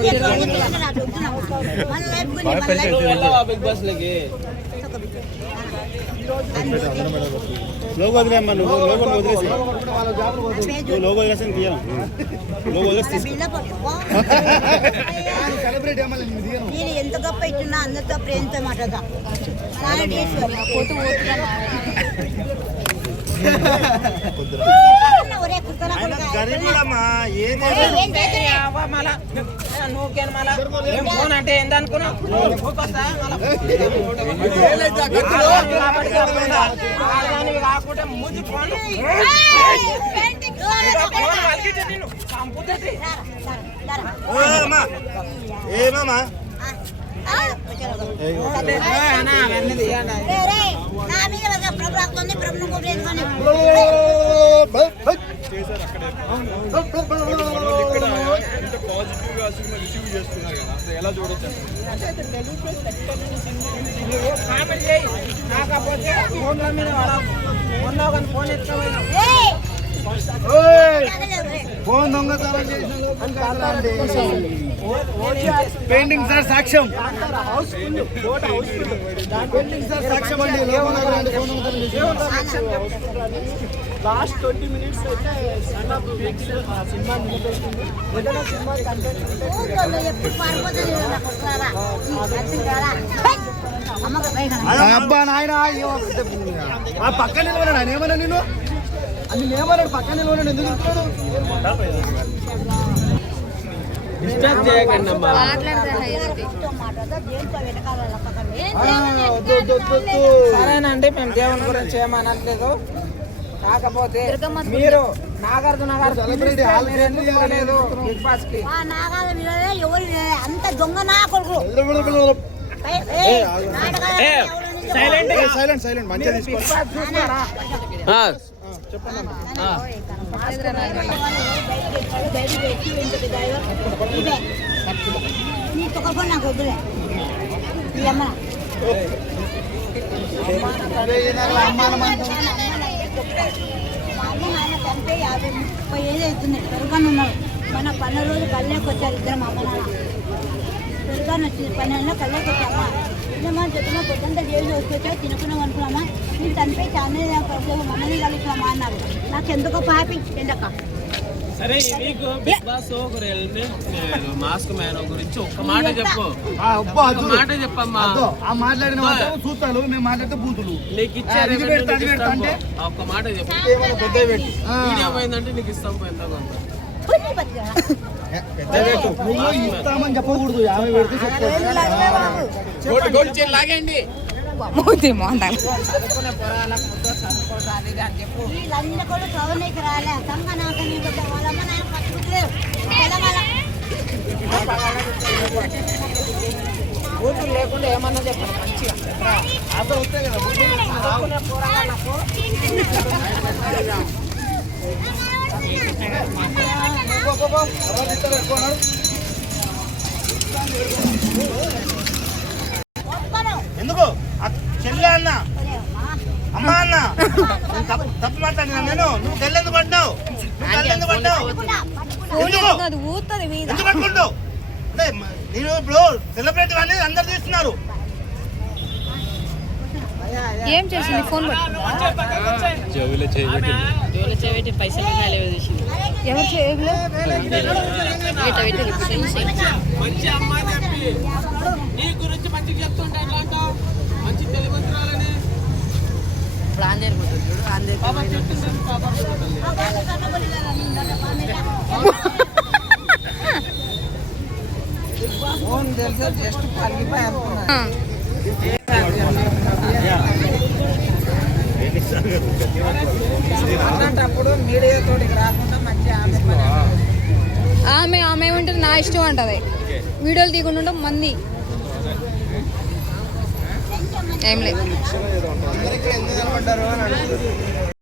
Big Boss లకి logo వదిలేమ్మా నువ్వు లోగో వదిలేసి నువ్వు లోగో వదిలేసి తీయను లోగో వదిలేసి నేను ఎంత గొప్ప ఇచ్చినా అందరితో ప్రేమతో మాట్లాడదా ఒరే గరీబులమ్మా ఏం నువ్వుకేను మళ్ళా ఏం ఫోన్ అంటే ఏందనుకున్నావు కాకుండా, ఫోన్. ఏమమ్మా ఏమమ్మా ఏ అన్నా, అవన్నీ తీయండి. రే, రే, నా మీద ఒక ప్రభు చేస్తున్నారు కదా ఎలా చూడొచ్చు కాకపోతే ఫోన్ల మీద వాడకు. కానీ ఫోన్ ఎత్తుకోపోయినావు. ఫోన్ దొంగతనం చేసిన. పెయింటింగ్ సార్ సాక్ష్యం. పెయింటింగ్ సార్ సాక్ష్యం అండి లోపలికి వెళ్ళండి, ఫోన్ దొంగతనం చేసిన లాస్ట్ ట్వంటీ మినిట్స్ అయితే సన్ ఆఫ్ నెక్స్ట్ సినిమా ఏదైనా కంటెంట్ ఉంటే! అమ్మకు పైగా అబ్బా నాయన ఆ పక్క నిలబడాడు ఆయన ఏమన్నా నేను అది ఎందుకు డిస్టర్బ్ చేయకండి అమ్మా. సరేనండి మేము దేవుని గురించి ఏమనట్లేదు కాకపోతే మీరు నాగార్జున గారు బిగ్ బాస్కి. అంత దొంగ నా కొడుకు? సైలెంట్ సైలెంట్ సైలెంట్ మంచిగా బిగ్ చంపే యాభై ముప్పై ఏళ్ళు అవుతుంది పెరుగాను ఉన్నారు మన పన్నెండు రోజు కళ్ళకి వచ్చారు ఇద్దరు మా అమ్మ నాన్న పెరుగాను వచ్చింది పన్నెండులో కళ్ళకి వచ్చామా ఇదేమా చెప్పిన పొద్దుంతా జైలు వచ్చి తినుకున్నాం అనుకున్నామా నేను చనిపోయి చాలా ప్రభుత్వం కలుగుతామా అన్నారు. నాకు ఎందుకో? హ్యాపీ ఎండక సరే బిగ్ బాస్ ఒకరు మాస్క్ మ్యాన్ గురించి ఒక్క మాట చెప్పు. ఆ, అబ్బా, ఒక చూడు. మాట చెప్పమ్మా. అదో, ఆ మాట్లాడిన మాత్రం చూస్తాను మేము మాట్లాడితే బూతులు. నీకు ఇచ్చారు ఒక్క మాట చెప్పు. వీడియో పోయిందంటే ఇస్తాం పోయిందా ఇస్తామని చెప్పకూడదు యాభై పెడితే లాగండి చదువుకునే పొరాలకు ముద్దు లేకుండా ఏమన్నా చెప్పండి మంచిగా చదువుకునే ఎందుకు? చెల్లె అన్న. అమ్మ అన్న నేను తప్పు తప్పు మాట్లాడినా నేను నువ్వు గల్లెందుకు పడ్డావు నువ్వు గల్లెందుకు పడ్డావు కూడా పట్టుకుంటా. ఎందుకు ఎందుకు పట్టుకుంటావు అంటే నేను ఇప్పుడు సెలబ్రిటీ అనేది అందరు తీస్తున్నారు ఏం చేసింది ఫోన్ చెవిలో చేయబెట్టి ఎవరు చేయగలరు మంచి అమ్మ చెప్పి నీ గురించి మంచిగా చెప్తుంటే ఎట్లా అంటావు మంచి తెలివంతురాలని జస్ట్ పలిగిపోయి రాకుండా మంచి ఆమె ఆమె ఆమె నా ఇష్టం అంటది. వీడియోలు తీకుండా మంది. ఏం లేదు.